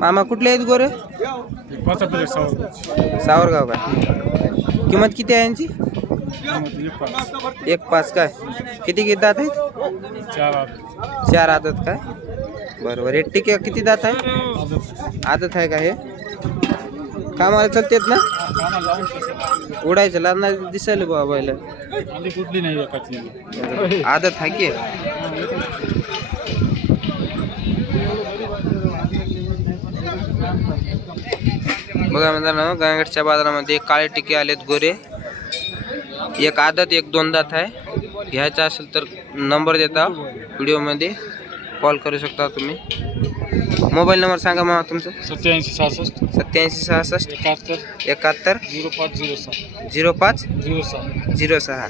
मामा कुठले आहेत गोरे? सावरगाव का? किंमत किती आहे यांची? एक पाच काय? किती किती दात आहेत? चार चार आदत काय बरोबर. एक टिके किती दात आहे? आदत आहे का हे? कामाला चालतेत ना? उडायचं लहान दिसायला बाबा बैल. आणि कुठली नाही आदत आहे की. बघा मित्रांनो गंगागडच्या बाजारामध्ये काळे टिके आलेत गोरे. एक आदत एक दोन दात आहे घ्यायचा असेल तर नंबर देता व्हिडिओमध्ये. कॉल करू शकता तुम्ही? मोबाईल नंबर सांगा मामा तुमचं. सत्याऐंशी सहासष्ट. सत्याऐंशी सहासष्ट. एकाहत्तर. एकाहत्तर. झिरो पाच झिरो सहा. झिरो पाच. झिरो सहा. झिरो सहा.